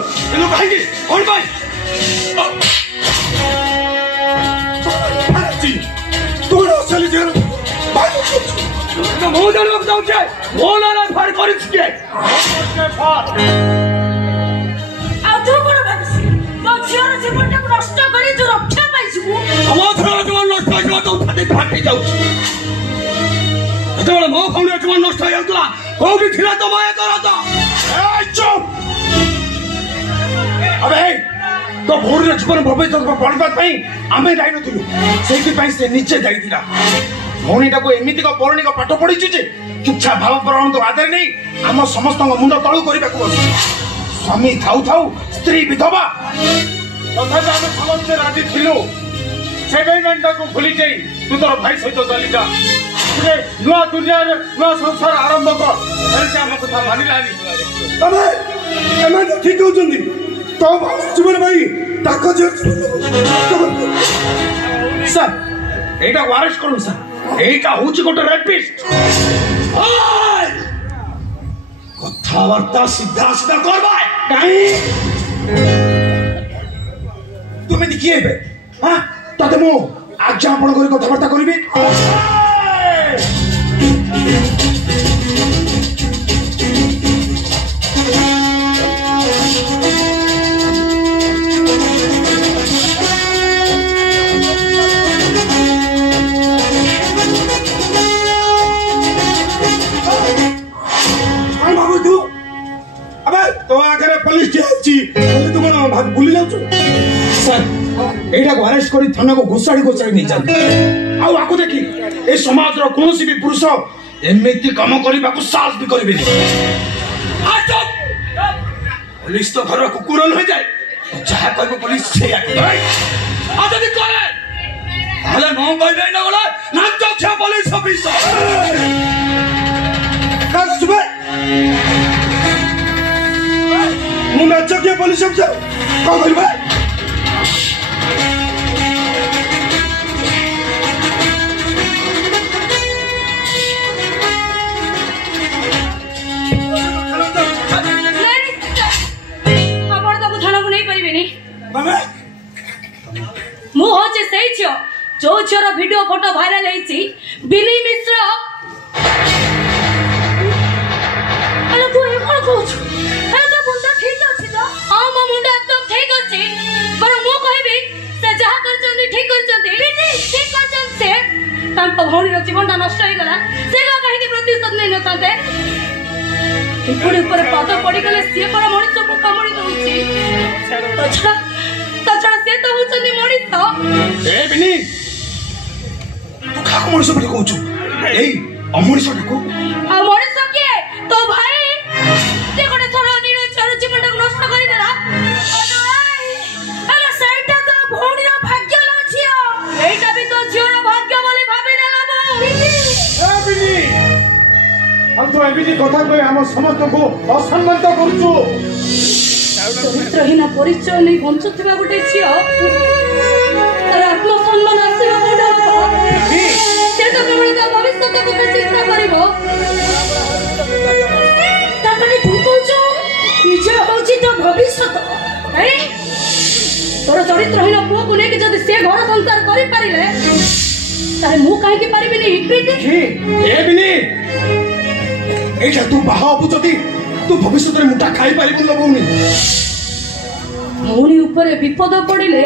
तेनु कहेंगे कौन भाई तू ना चली जा तो मो जान को जाऊ छे मो ना फाड़ करि छिके फाड़ आ तू कोन भाबसी तो झियर जीवन को नष्ट करी तू रक्षा पाइछु समाजर जीवन नष्ट हो तो फाटे फाटी जाऊ जेतबेले मो खौले जीवन नष्ट हो जाउतला कोठी थिला तो माया करत ए चुप अबे तो भोर जीवन भविष्य पढ़वा आम जाई नु से निचे जाइला भौणीटा को एमती पौराणिक पाठ पढ़ी शिक्षा भाव प्रवण तो आदर नहीं आम समस्त मुंड तलू करने को स्वामी थाऊ थाऊ स्त्री विधवा तथापि आम समस्ते राजी थिलु सेगमेंट को भूली जाई तू तोर भाई सहित चली जा नुआ दुनिया नुआ संसार आरंभ कर आम कथा मानिलानी तबे एमे ठीक होचंदी तो जीवन भाई ताको सर एटा वारस करू सर एटा होची गोटे रेपिस्ट कथावार्ता सीधा सीधा करबा काई तुमे देखिए बे हां तते मो आज्ञा आपण करी कथावार्ता करबी तो आगे पुलिस तुम भूली जाऊ सर एटा को अरेस्ट करी थाना को घोषाड़ी नहीं जाते आगु देखी ए समाज कौन भी पुरुष एमती कम करने को साहस भी करेंगे पुलिस तो घर कुकुर न जाए जहाँ कह पुलिस नो कह ना पुलिस ऑफिसर मुझे पुलिस अफसर कौन कर जो झीर वीडियो फोटो भाइराल होती बिनी मिश्र तू कौन कौच मुंड ठीक अच्छी तो हाँ मो मुंड एकदम ठीक अच्छी पर मु कहबी से जहा करचंदी ठीक करचंदी ठीक करचंद से तांको भौणीर जीवनटा नष्ट हो गला से कहीं प्रतिशोध नहीं नतांते ऊपर ऊपर पाद पड़ी गले से पर मनुष्य को कामड़ी दउची तो छड़ा से तो होचंदी मनुष्य ए बिनी तू खाको मनुष्य पड़ी कहूछु एई अमनुष्य को आ मनुष्य के तो भाई ते कोने थोड़ा निरंतर जीवन नष्ट करि देला अरे सेटा तो भौणीर भाग्य ल छियो एटा भी तो झियोर भाग्य बोली भाबी ना बाबू ए बिनी हम तो एबिनी कथा कहि हम समस्त को असम्मानित करूछु चरित्रहीन परिचय नहीं बंचुथिबा गुटे छियो तर आत्मसम्मान आसीबा कोडा से तो केवल ता भविष्य को चिंता करिवो ताकि तू कहछो निजे होची तो भविष्य ए तोर चरित्रहीन पुओ को लेके जदी से घर संसार करि पारिले तारे मु काहे के पारिबे नहीं हिकते ए बिनी एटा तू बाहा बुचती तू भविष्य रे मुठा खाई पारिबो न बौनी भौणी ऊपर विपद पड़िले